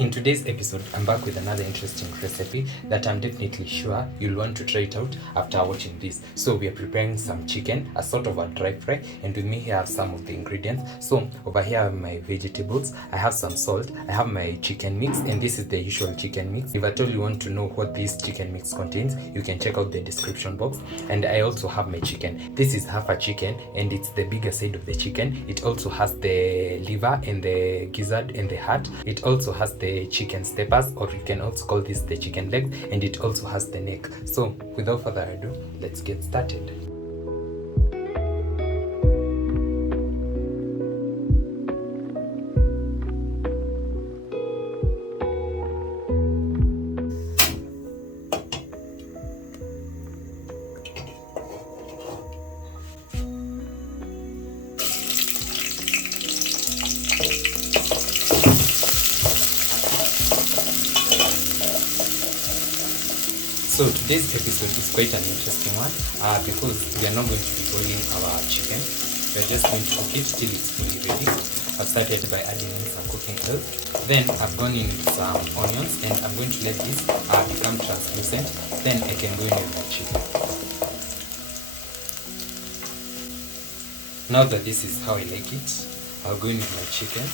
In today's episode, I'm back with another interesting recipe that I'm definitely sure you'll want to try it out after watching this. So we are preparing some chicken, a sort of a dry fry, and with me here I have some of the ingredients. So over here I have my vegetables, I have some salt, I have my chicken mix, and this is the usual chicken mix. If at all you want to know what this chicken mix contains, you can check out the description box. And I also have my chicken. This is half a chicken and it's the bigger side of the chicken. It also has the liver and the gizzard and the heart. It also has the chicken steppers, or you can also call this the chicken legs, and it also has the neck. So without further ado, let's get started. So today's episode is quite an interesting one because we are not going to be boiling our chicken. We are just going to cook it till it's fully ready. I've started by adding in some cooking oil. Then I've gone in with some onions and I'm going to let this become translucent. Then I can go in with my chicken. Now that this is how I like it, I'll go in with my chicken.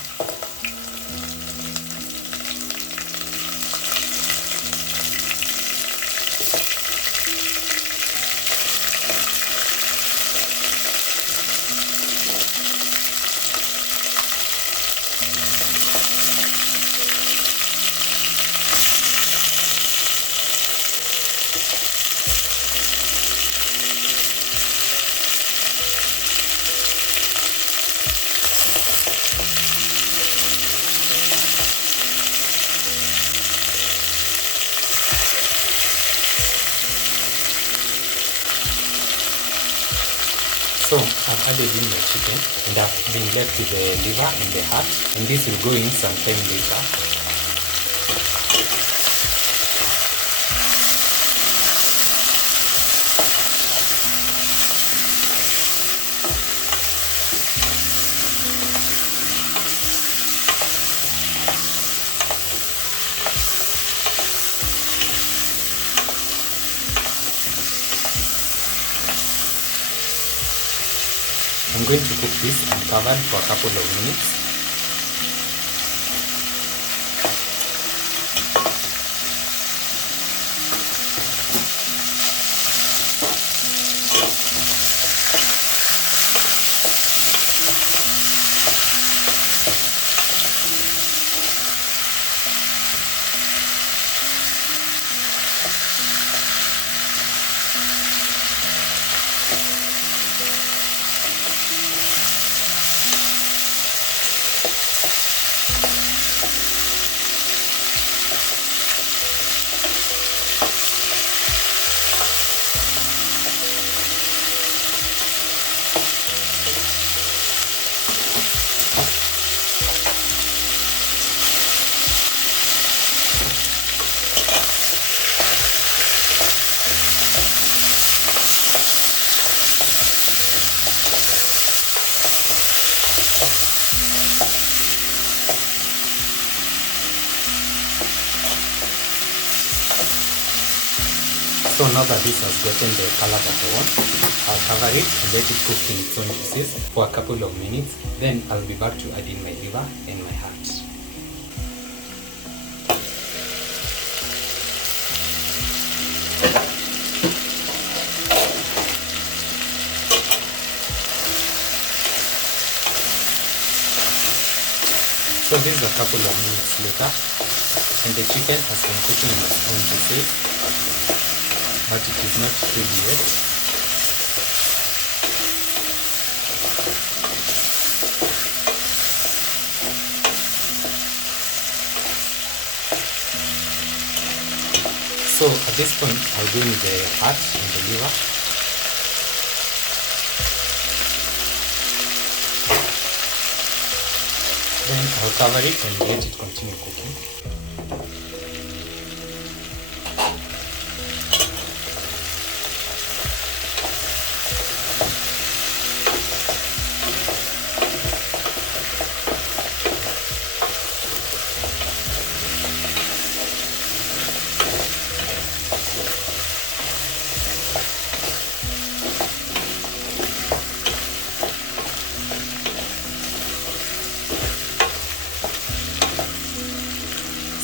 So I've added in my chicken and I've been left with the liver and the heart, and this will go in sometime later. I'm going to cook this uncovered for a couple of minutes. So now that this has gotten the color that I want, I'll cover it and let it cook in its own juices for a couple of minutes. Then I'll be back to add in my liver and my heart. So this is a couple of minutes later, and the chicken has been cooking in its own juices, but it is not ready yet. So at this point I'll go with the heart and the liver. Then I'll cover it and let it continue cooking.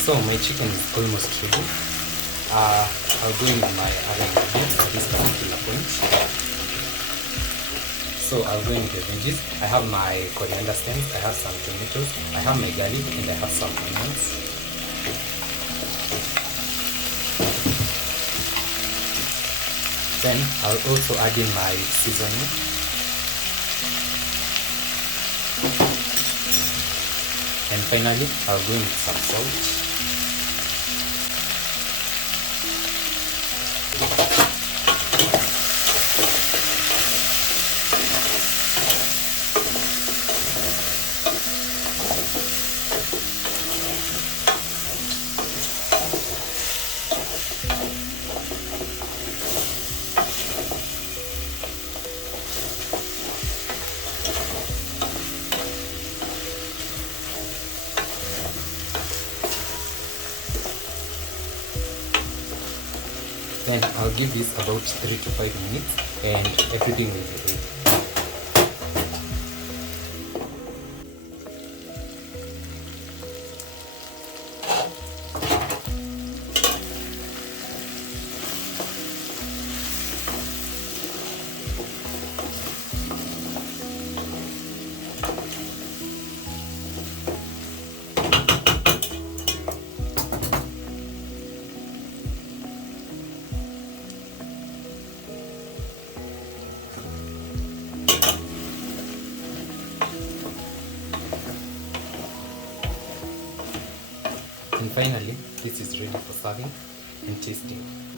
So my chicken is almost ready. I'll go in my other ingredients at this particular point. So I'll go in the veggies. I have my coriander stems, I have some tomatoes, I have my garlic, and I have some onions. Then I'll also add in my seasoning. And finally, I'll go in with some salt. Then I'll give this about 3 to 5 minutes and everything will be ready. And finally, this is ready for serving and tasting.